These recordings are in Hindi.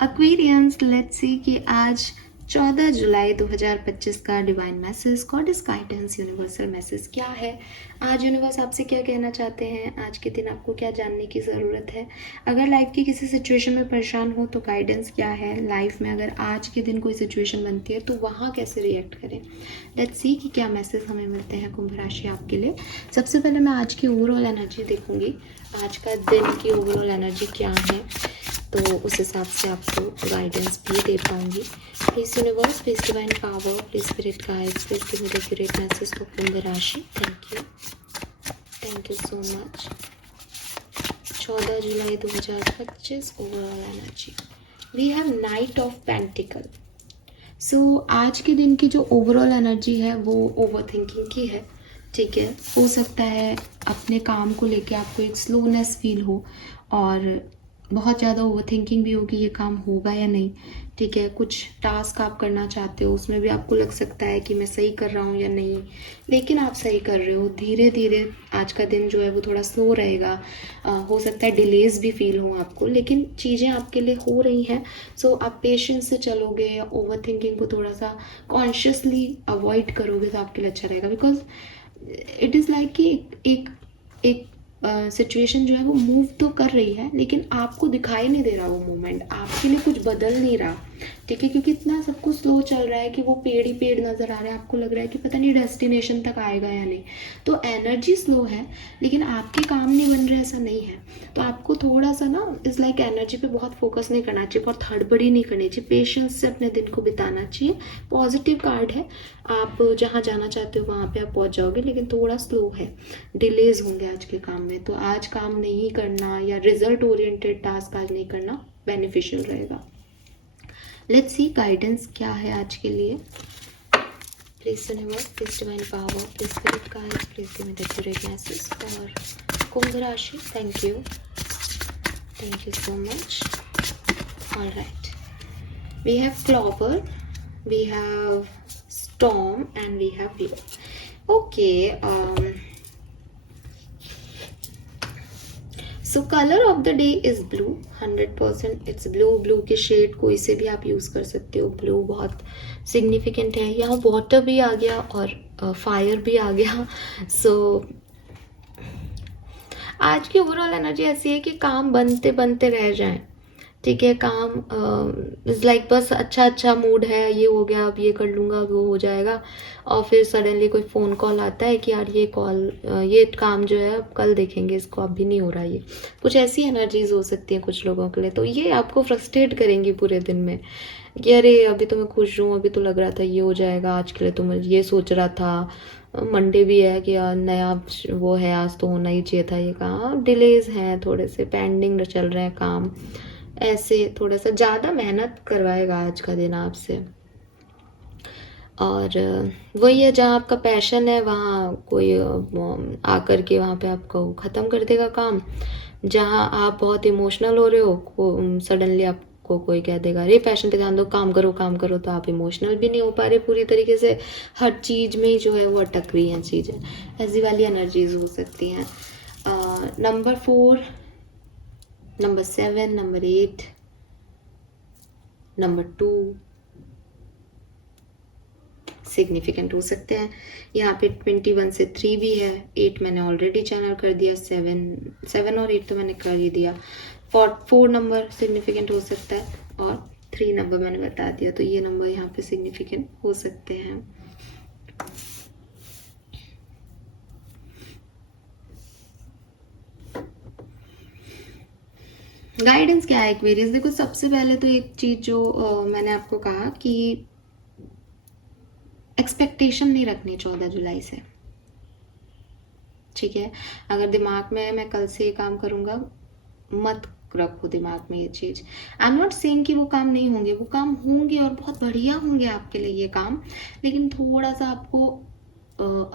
एक्वेरियंस, लेट्स सी कि आज 14 जुलाई 2025 का divine message, goddess guidance, universal message क्या है। आज यूनिवर्स आपसे क्या कहना चाहते हैं, आज के दिन आपको क्या जानने की ज़रूरत है। अगर लाइफ की किसी सिचुएशन में परेशान हो तो गाइडेंस क्या है। लाइफ में अगर आज के दिन कोई सिचुएशन बनती है तो वहाँ कैसे रिएक्ट करें। लेट्स सी कि क्या मैसेज हमें मिलते हैं कुंभ राशि आपके लिए। सबसे पहले मैं आज की ओवरऑल एनर्जी देखूंगी, आज का दिन की ओवरऑल एनर्जी क्या है, तो उस हिसाब से आपको गाइडेंस भी दे पाऊंगी। Please universe, please divine power, please spirit guides, please give me the accurate message for Kumbh rashi. Thank you so much. 14 July 2025 overall energy, we have knight of pentacle. So आज के दिन की जो ओवरऑल एनर्जी है वो ओवर थिंकिंग की है। ठीक है, हो सकता है अपने काम को लेके आपको एक स्लोनेस फील हो और बहुत ज़्यादा ओवर थिंकिंग भी होगी, ये काम होगा या नहीं। ठीक है, कुछ टास्क आप करना चाहते हो, उसमें भी आपको लग सकता है कि मैं सही कर रहा हूँ या नहीं, लेकिन आप सही कर रहे हो। धीरे धीरे आज का दिन जो है वो थोड़ा स्लो रहेगा। हो सकता है डिलेज भी फील हो आपको, लेकिन चीज़ें आपके लिए हो रही हैं। सो आप पेशेंस से चलोगे या ओवर थिंकिंग को थोड़ा सा कॉन्शियसली अवॉइड करोगे तो आपके लिए अच्छा रहेगा। बिकॉज इट इज़ लाइक कि एक एक सिचुएशन जो है वो मूव तो कर रही है, लेकिन आपको दिखाई नहीं दे रहा वो मूवमेंट, आपके लिए कुछ बदल नहीं रहा। ठीक है, क्योंकि इतना सब कुछ स्लो चल रहा है कि वो पेड़ ही पेड़ नज़र आ रहे हैं, आपको लग रहा है कि पता नहीं डेस्टिनेशन तक आएगा या नहीं। तो एनर्जी स्लो है, लेकिन आपके काम नहीं बन रहे, ऐसा नहीं है। तो आपको थोड़ा सा ना इज़ लाइक एनर्जी पे बहुत फोकस नहीं करना चाहिए, बहुत हड़बड़ी नहीं करनी चाहिए, पेशेंस से अपने दिन को बिताना चाहिए। पॉजिटिव कार्ड है, आप जहाँ जाना चाहते हो वहाँ पे आप पहुँच जाओगे, लेकिन थोड़ा स्लो है, डिलेज होंगे आज के काम में। तो आज काम नहीं करना या रिजल्ट ओरिएंटेड टास्क आज नहीं करना बेनिफिशियल रहेगा। लेट्स सी गाइडेंस क्या है आज के लिए। Please universe, please divine power, please spirit guide, please give me the accurate message for Kumbh rashi. Thank you so much. Alright, we have clover, we have storm, and we have blow. Okay, so color of the day is blue, 100% it's blue के शेड कोई से भी आप यूज कर सकते हो। ब्लू बहुत सिग्निफिकेंट है, यहाँ वाटर भी आ गया और फायर भी आ गया। सो आज की ओवरऑल एनर्जी ऐसी है कि काम बनते बनते रह जाएं। ठीक है, काम इज़ लाइक बस अच्छा मूड है, ये हो गया, अब ये कर लूँगा, वो हो जाएगा, और फिर सडनली कोई फ़ोन कॉल आता है कि यार ये काम जो है अब कल देखेंगे, इसको अभी नहीं हो रहा। ये कुछ ऐसी एनर्जीज हो सकती हैं कुछ लोगों के लिए, तो ये आपको फ्रस्ट्रेट करेंगी पूरे दिन में कि अरे अभी तो मैं खुश हूँ, अभी तो लग रहा था ये हो जाएगा, आज के लिए तो मैं ये सोच रहा था, मंडे भी है कि यार नया वो है, आज तो होना ही चाहिए था ये काम। डिलेज हैं, थोड़े से पेंडिंग चल रहे हैं काम, ऐसे थोड़ा सा ज़्यादा मेहनत करवाएगा आज का दिन आपसे। और वही है, जहाँ आपका पैशन है वहाँ कोई आकर के वहाँ पे आपको ख़त्म कर देगा काम। जहाँ आप बहुत इमोशनल हो रहे हो, सडनली आपको कोई कह देगा अरे पैशन पे ध्यान दो, काम करो, तो आप इमोशनल भी नहीं हो पा रहे पूरी तरीके से, हर चीज़ में ही जो है वो अटक रही हैं चीज़ें। ऐसी वाली एनर्जीज हो सकती हैं। Number 4, number 7, number 8, number 2 significant हो सकते हैं। यहाँ पे 21 से 3 भी है, 8 मैंने ऑलरेडी चैनल कर दिया, 7 और 8 तो मैंने कर ही दिया। 4 नंबर सिग्निफिकेंट हो सकता है और 3 नंबर मैंने बता दिया, तो ये नंबर यहाँ पे सिग्निफिकेंट हो सकते हैं। गाइडेंस क्या है एक्वेरियस? देखो, सबसे पहले तो एक चीज जो मैंने आपको कहा कि एक्सपेक्टेशन नहीं रखनी 14 जुलाई से। ठीक है, अगर दिमाग में मैं कल से ये काम करूंगा, मत रखो दिमाग में ये चीज। आई एम नॉट सेइंग कि वो काम नहीं होंगे, वो काम होंगे और बहुत बढ़िया होंगे आपके लिए ये काम, लेकिन थोड़ा सा आपको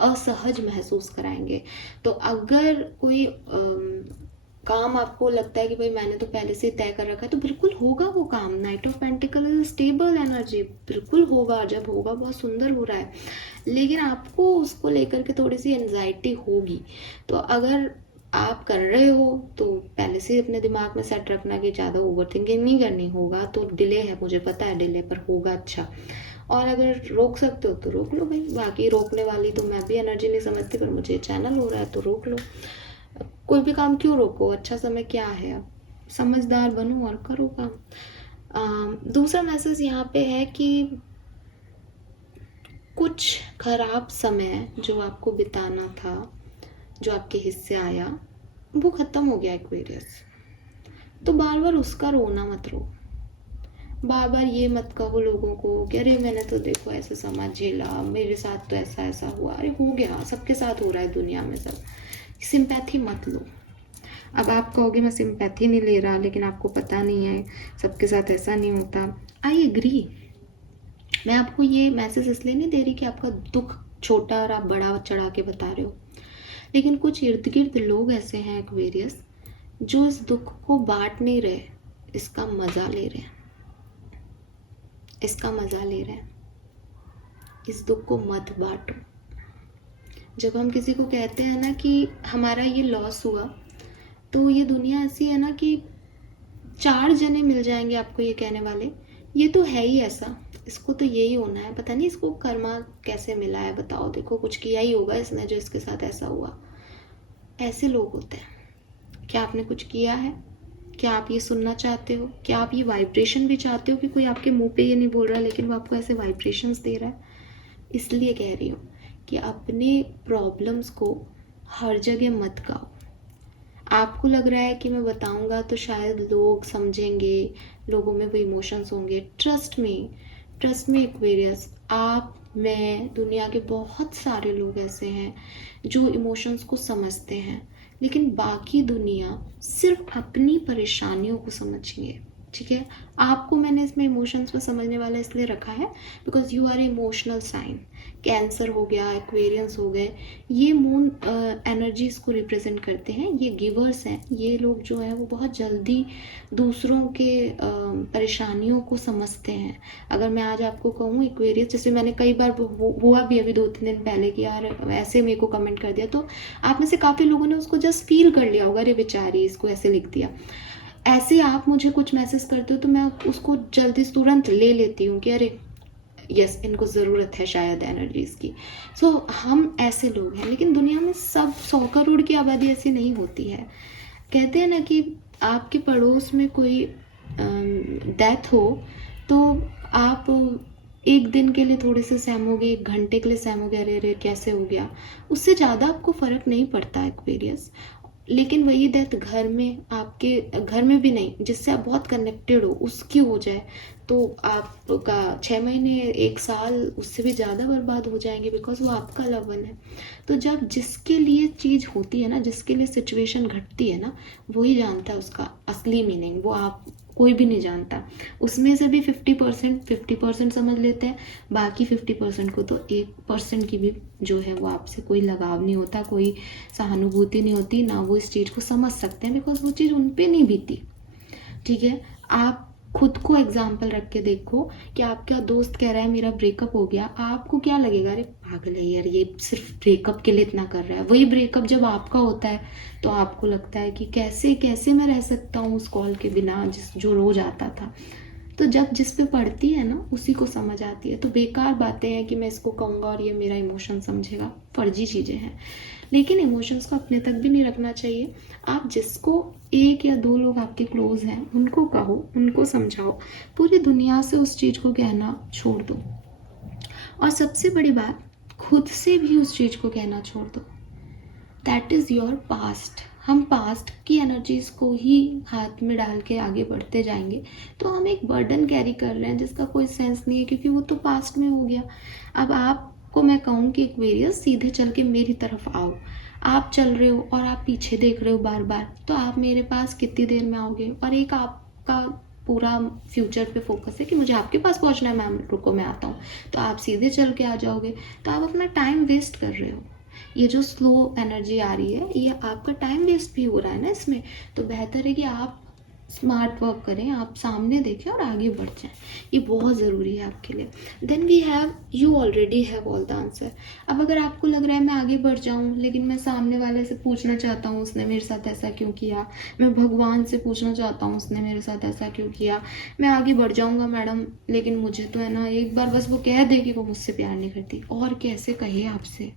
असहज महसूस कराएंगे। तो अगर कोई काम आपको लगता है कि भाई मैंने तो पहले से तय कर रखा है, तो बिल्कुल होगा वो काम। Night of pentacle is stable energy, बिल्कुल होगा, जब होगा बहुत सुंदर हो रहा है, लेकिन आपको उसको लेकर के थोड़ी सी एंजाइटी होगी। तो अगर आप कर रहे हो तो पहले से अपने दिमाग में सेट रखना कि ज़्यादा ओवर थिंकिंग नहीं करनी, होगा तो डिले है, मुझे पता है डिले, पर होगा अच्छा। और अगर रोक सकते हो तो रोक लो भाई, बाकी रोकने वाली तो मैं भी एनर्जी नहीं समझती, पर मुझे चैनल हो रहा है तो रोक लो। कोई भी काम क्यों रोको, अच्छा समय क्या है, अब समझदार बनो और करो काम। दूसरा मैसेज यहाँ पे है कि कुछ खराब समय जो आपको बिताना था, जो आपके हिस्से आया, वो ख़त्म हो गया एक्वेरियस। तो बार बार उसका रोना मत रो, बार बार ये मत कहो लोगों को कि अरे मैंने तो देखो ऐसा समाज झेला, मेरे साथ तो ऐसा ऐसा हुआ, अरे हो गया, सबके साथ हो रहा है दुनिया में सब। सिंपैथी मत लो। अब आप कहोगे मैं सिंपैथी नहीं ले रहा, लेकिन आपको पता नहीं है सबके साथ ऐसा नहीं होता। आई एग्री, मैं आपको ये मैसेज इसलिए नहीं दे रही कि आपका दुख छोटा और आप बड़ा चढ़ा के बता रहे हो, लेकिन कुछ इर्द गिर्द लोग ऐसे हैं एक्वेरियस जो इस दुख को बांट नहीं रहे, इसका मज़ा ले रहे हैं, इसका मज़ा ले रहे हैं। इस दुख को मत बांटो। जब हम किसी को कहते हैं ना कि हमारा ये लॉस हुआ, तो ये दुनिया ऐसी है ना कि 4 जने मिल जाएंगे आपको ये कहने वाले, ये तो है ही ऐसा, इसको तो यही होना है, पता नहीं इसको कर्मा कैसे मिला है, बताओ देखो कुछ किया ही होगा इसने जो इसके साथ ऐसा हुआ। ऐसे लोग होते हैं। क्या आपने कुछ किया है? क्या आप ये सुनना चाहते हो? क्या आप ये वाइब्रेशन भी चाहते हो कि कोई आपके मुंह पे ये नहीं बोल रहा लेकिन वो आपको ऐसे वाइब्रेशंस दे रहा है? इसलिए कह रही हूँ कि अपने प्रॉब्लम्स को हर जगह मत गाओ। आपको लग रहा है कि मैं बताऊंगा तो शायद लोग समझेंगे, लोगों में वो इमोशंस होंगे। ट्रस्ट में एक्वेरियस, आप, मैं, दुनिया के बहुत सारे लोग ऐसे हैं जो इमोशंस को समझते हैं, लेकिन बाकी दुनिया सिर्फ अपनी परेशानियों को समझेंगे। ठीक है, आपको मैंने इसमें इमोशंस को समझने वाला इसलिए रखा है because you are emotional sign. Cancer हो गया, एक्वेरियंस हो गए, ये मून एनर्जीज को रिप्रेजेंट करते हैं, ये गिवर्स हैं। ये लोग जो हैं वो बहुत जल्दी दूसरों के परेशानियों को समझते हैं। अगर मैं आज आपको कहूँ एक्वेरियस, जैसे मैंने कई बार हुआ भी अभी 2-3 दिन पहले कि यार ऐसे मेरे को कमेंट कर दिया, तो आप में से काफ़ी लोगों ने उसको जस्ट फील कर लिया होगा, अरे बेचारी इसको ऐसे लिख दिया। ऐसे आप मुझे कुछ मैसेज करते हो तो मैं उसको जल्दी तुरंत ले लेती हूँ कि अरे यस, इनको ज़रूरत है शायद एनर्जीज़ की। सो हम ऐसे लोग हैं, लेकिन दुनिया में सब 100 करोड़ की आबादी ऐसी नहीं होती है। कहते हैं ना कि आपके पड़ोस में कोई डेथ हो तो आप एक दिन के लिए थोड़े से सहमोगे, 1 घंटे के लिए सहमोगे, अरे अरे कैसे हो गया, उससे ज़्यादा आपको फ़र्क नहीं पड़ता एक्वेरियस। लेकिन वही डेथ घर में, आपके घर में भी नहीं, जिससे आप बहुत कनेक्टेड हो, उसकी हो जाए तो आपका 6 महीने, 1 साल उससे भी ज़्यादा बर्बाद हो जाएंगे, बिकॉज वो आपका लवन है। तो जब जिसके लिए चीज़ होती है ना, जिसके लिए सिचुएशन घटती है ना, वही जानता है उसका असली मीनिंग, वो आप कोई भी नहीं जानता। उसमें से भी 50% समझ लेते हैं, बाकी 50% को तो 1% की भी जो है वो आपसे कोई लगाव नहीं होता, कोई सहानुभूति नहीं होती, ना वो इस चीज़ को समझ सकते हैं, बिकॉज वो चीज़ उन पे नहीं बीती। ठीक है, आप खुद को एग्जाम्पल रख के देखो कि आपका दोस्त कह रहा है मेरा ब्रेकअप हो गया, आपको क्या लगेगा, अरे पागल है यार, ये सिर्फ ब्रेकअप के लिए इतना कर रहा है। वही ब्रेकअप जब आपका होता है तो आपको लगता है कि कैसे कैसे मैं रह सकता हूँ उस कॉल के बिना जो रोज आता था। तो जब जिस पे पड़ती है ना उसी को समझ आती है। तो बेकार बातें हैं कि मैं इसको कहूँगा और ये मेरा इमोशन समझेगा, फर्जी चीज़ें हैं। लेकिन इमोशंस को अपने तक भी नहीं रखना चाहिए। आप जिसको 1 या 2 लोग आपके क्लोज हैं उनको कहो, उनको समझाओ, पूरी दुनिया से उस चीज़ को कहना छोड़ दो। और सबसे बड़ी बात, खुद से भी उस चीज़ को कहना छोड़ दो। That is your past. हम पास्ट की एनर्जीज को ही हाथ में डाल के आगे बढ़ते जाएंगे तो हम एक बर्डन कैरी कर रहे हैं जिसका कोई सेंस नहीं है, क्योंकि वो तो पास्ट में हो गया। अब आपको मैं कहूँ कि एक्वेरियस सीधे चल के मेरी तरफ आओ, आप चल रहे हो और आप पीछे देख रहे हो बार बार, तो आप मेरे पास कितनी देर में आओगे? और एक आपका पूरा फ्यूचर पे फोकस है कि मुझे आपके पास पहुंचना है, मैम रुको मैं आता हूँ, तो आप सीधे चल के आ जाओगे, तो आप अपना टाइम वेस्ट कर रहे हो। ये जो स्लो एनर्जी आ रही है, ये आपका टाइम वेस्ट भी हो रहा है ना इसमें। तो बेहतर है कि आप स्मार्ट वर्क करें, आप सामने देखें और आगे बढ़ जाएं, ये बहुत ज़रूरी है आपके लिए। Then we have, you already have all the answer. अब अगर आपको लग रहा है मैं आगे बढ़ जाऊं, लेकिन मैं सामने वाले से पूछना चाहता हूँ उसने मेरे साथ ऐसा क्यों किया, मैं भगवान से पूछना चाहता हूँ उसने मेरे साथ ऐसा क्यों किया, मैं आगे बढ़ जाऊँगा मैडम, लेकिन मुझे तो है ना एक बार बस वो कह दे कि वो मुझसे प्यार नहीं करती, और कैसे कहे आपसे।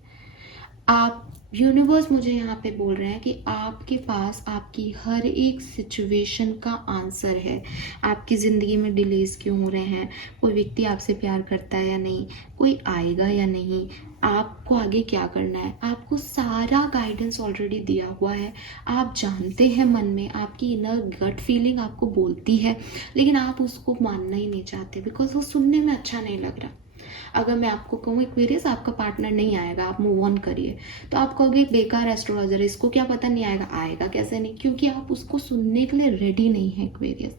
आप, यूनिवर्स मुझे यहाँ पे बोल रहे हैं कि आपके पास आपकी हर एक सिचुएशन का आंसर है। आपकी ज़िंदगी में डिलेज क्यों हो रहे हैं, कोई व्यक्ति आपसे प्यार करता है या नहीं, कोई आएगा या नहीं, आपको आगे क्या करना है, आपको सारा गाइडेंस ऑलरेडी दिया हुआ है। आप जानते हैं मन में, आपकी इनर गट फीलिंग आपको बोलती है, लेकिन आप उसको मानना ही नहीं चाहते बिकॉज वो सुनने में अच्छा नहीं लग रहा। अगर मैं आपको कहूँ एक्वेरियस आपका पार्टनर नहीं आएगा, आप मूव ऑन करिए, तो आप कहोगे बेकार एस्ट्रोलॉजर, इसको क्या पता नहीं आएगा, आएगा कैसे नहीं, क्योंकि आप उसको सुनने के लिए रेडी नहीं है एक्वेरियस।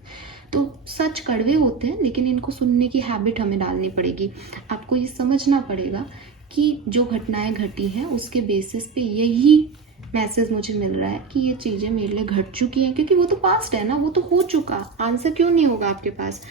तो सच कड़वे होते हैं, लेकिन इनको सुनने की हैबिट हमें डालनी पड़ेगी। आपको ये समझना पड़ेगा कि जो घटनाएं घटी हैं उसके बेसिस पे यही मैसेज मुझे मिल रहा है कि ये चीज़ें मेरे लिए घट चुकी हैं, क्योंकि वो तो पास्ट है ना, वो तो हो चुका। आंसर क्यों नहीं होगा आपके पास,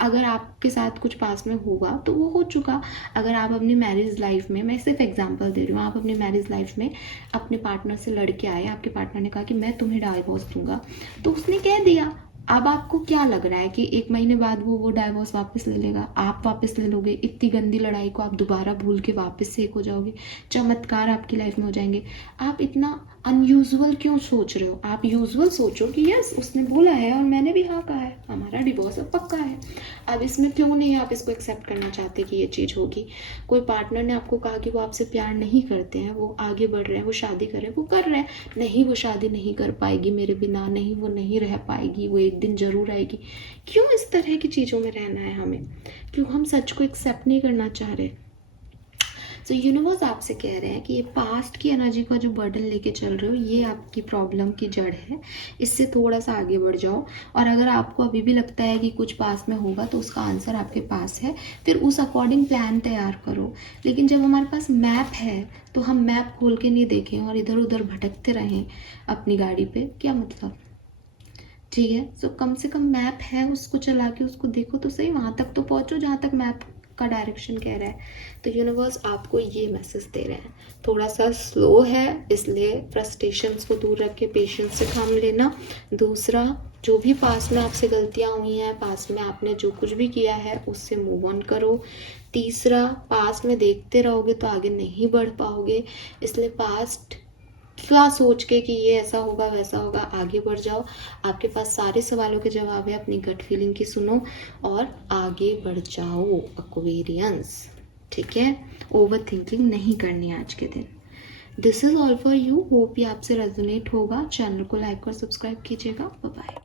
अगर आपके साथ कुछ पास में होगा तो वो हो चुका। अगर आप अपनी मैरिज लाइफ में, मैं सिर्फ एग्जांपल दे रही हूँ, आप अपनी मैरिज लाइफ में अपने पार्टनर से लड़ के आए, आपके पार्टनर ने कहा कि मैं तुम्हें डाइवोर्स दूंगा, तो उसने कह दिया। अब आपको क्या लग रहा है कि 1 महीने बाद वो डाइवोर्स वापस ले लेगा, आप वापस ले लोगे, इतनी गंदी लड़ाई को आप दोबारा भूल के वापस से एक हो जाओगे, चमत्कार आपकी लाइफ में हो जाएंगे। आप इतना अनयूजुअल क्यों सोच रहे हो, आप यूजुअल सोचो कि यस उसने बोला है और मैंने भी हाँ कहा है, हमारा डिवोर्स अब पक्का है। अब इसमें क्यों नहीं आप इसको एक्सेप्ट करना चाहते कि ये चीज़ होगी। कोई पार्टनर ने आपको कहा कि वो आपसे प्यार नहीं करते हैं, वो आगे बढ़ रहे हैं, वो शादी कर रहे हैं, वो कर रहे हैं, नहीं वो शादी नहीं कर पाएगी मेरे बिना, नहीं वो नहीं रह पाएगी, वो एक दिन ज़रूर आएगी। क्यों इस तरह की चीज़ों में रहना है हमें, क्यों हम सच को एक्सेप्ट नहीं करना चाह रहे। सो यूनिवर्स आपसे कह रहे हैं कि ये पास्ट की एनर्जी का जो बर्डन लेके चल रहे हो, ये आपकी प्रॉब्लम की जड़ है, इससे थोड़ा सा आगे बढ़ जाओ। और अगर आपको अभी भी लगता है कि कुछ पास में होगा तो उसका आंसर आपके पास है, फिर उस अकॉर्डिंग प्लान तैयार करो। लेकिन जब हमारे पास मैप है तो हम मैप खोल के नहीं देखें और इधर उधर भटकते रहें अपनी गाड़ी पे, क्या मतलब। ठीक है, सो कम से कम मैप है, उसको चला के उसको देखो तो सही, वहाँ तक तो पहुँचो जहाँ तक मैप का डायरेक्शन कह रहा है। तो यूनिवर्स आपको ये मैसेज दे रहे हैं, थोड़ा सा स्लो है, इसलिए फ्रस्ट्रेशंस को दूर रख के पेशेंस से काम लेना। दूसरा, जो भी पास्ट में आपसे गलतियाँ हुई हैं, पास्ट में आपने जो कुछ भी किया है उससे मूव ऑन करो। तीसरा, पास्ट में देखते रहोगे तो आगे नहीं बढ़ पाओगे, इसलिए पास्ट क्या सोच के कि ये ऐसा होगा वैसा होगा, आगे बढ़ जाओ। आपके पास सारे सवालों के जवाब है, अपनी गट फीलिंग की सुनो और आगे बढ़ जाओ एक्वेरियंस। ठीक है, ओवर थिंकिंग नहीं करनी आज के दिन। This is all for you, hope ये आपसे रेजोनेट होगा। चैनल को लाइक और सब्सक्राइब कीजिएगा। Bye bye.